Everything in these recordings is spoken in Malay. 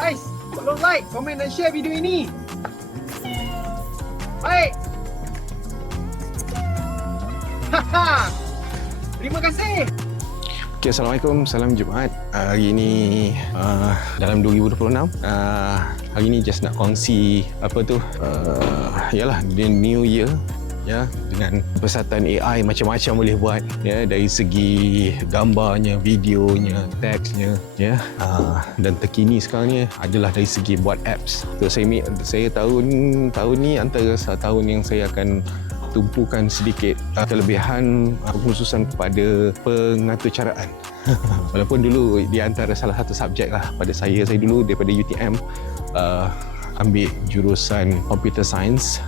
Guys, tolong like, komen dan share video ini. Baik. Haha. Terima kasih. Okay, Assalamualaikum, salam Jumaat. Hari ini dalam 2026. Hari ini just nak kongsi apa tu? Yalah, the new year. Ya, dengan pesatan AI macam-macam boleh buat, ya, dari segi gambarnya, videonya, teksnya, ya. Dan terkini sekarang ni adalah dari segi buat apps. So, saya tahun ni antara tahun yang saya akan tumpukan sedikit kelebihan khususan kepada pengaturcaraan. Walaupun dulu di antara salah satu subjek lah pada saya dulu daripada UTM ambil jurusan computer science,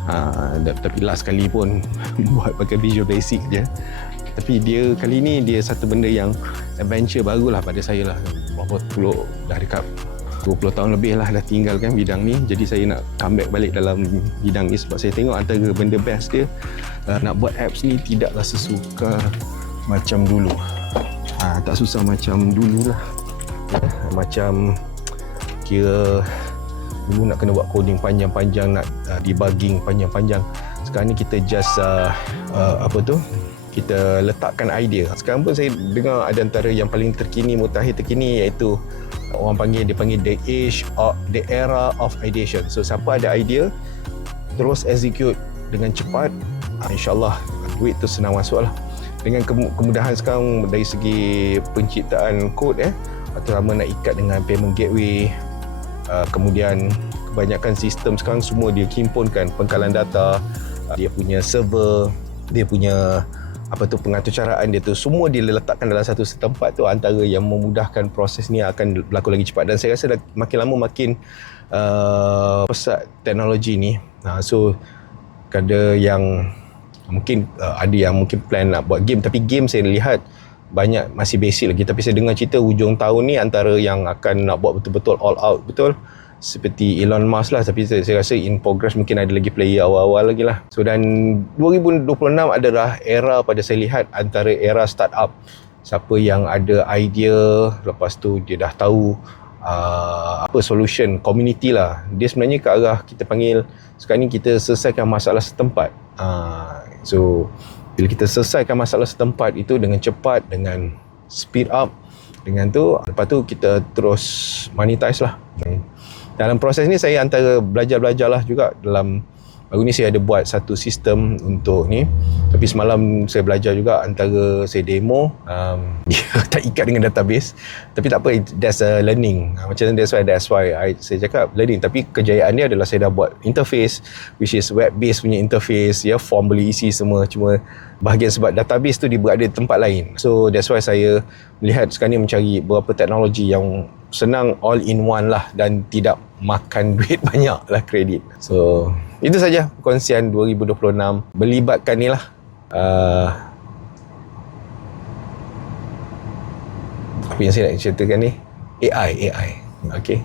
tapi last kali pun buat pakai Visual Basic je. Tapi kali ni dia satu benda yang adventure barulah pada saya lah. Berapa puluh, dah dekat 20 tahun lebih lah dah tinggalkan bidang ni. Jadi saya nak comeback balik dalam bidang ni sebab saya tengok antara benda best dia, nak buat apps ni tidaklah sesukar macam dulu. Tak susah macam dulu lah. Macam kira dulu nak kena buat coding panjang-panjang, nak debugging panjang-panjang. Sekarang ni kita just kita letakkan idea. Sekarang pun saya dengar ada antara yang paling terkini, mutakhir terkini, iaitu orang panggil the era of ideation. So siapa ada idea terus execute dengan cepat, insyaAllah duit tu senang masuk lah. Dengan kemudahan sekarang dari segi penciptaan kod, terutama nak ikat dengan payment gateway, kemudian kebanyakan sistem sekarang semua dia himpunkan pengkalan data, dia punya server, dia punya pengaturcaraan dia tu, semua dia letakkan dalam satu tempat tu, antara yang memudahkan proses ni akan berlaku lagi cepat. Dan saya rasa makin lama makin pesat teknologi ni. So ada yang mungkin plan nak buat game, tapi game saya lihat banyak masih basic lagi. Tapi saya dengar cerita hujung tahun ni antara yang akan nak buat betul-betul all out betul, seperti Elon Musk lah. Tapi saya rasa in progress, mungkin ada lagi player awal-awal lagi lah. So dan 2026 adalah era pada saya lihat antara era startup. Siapa yang ada idea, lepas tu dia dah tahu solution, community lah. Dia sebenarnya ke arah kita panggil sekarang ni kita selesaikan masalah setempat. So bila kita selesaikan masalah setempat itu dengan cepat, dengan speed up, dengan tu, lepas tu kita terus monetize lah. Dalam proses ni saya antara belajar-belajar lah juga. Baru ni saya ada buat satu sistem untuk ni, tapi semalam saya belajar juga, antara saya demo, dia tak ikat dengan database. Tapi tak apa, that's a learning. That's why saya cakap learning. Tapi kejayaan dia adalah saya dah buat interface, which is web based punya interface, ya, form boleh isi semua. Cuma bahagian sebab database tu dia berada di tempat lain. So that's why saya melihat sekarang ni mencari beberapa teknologi yang senang, all in one lah, dan tidak makan duit banyak lah, kredit. So itu saja perkongsian 2026 melibatkan ni lah. Apa yang saya nak ceritakan ni, AI. Okay.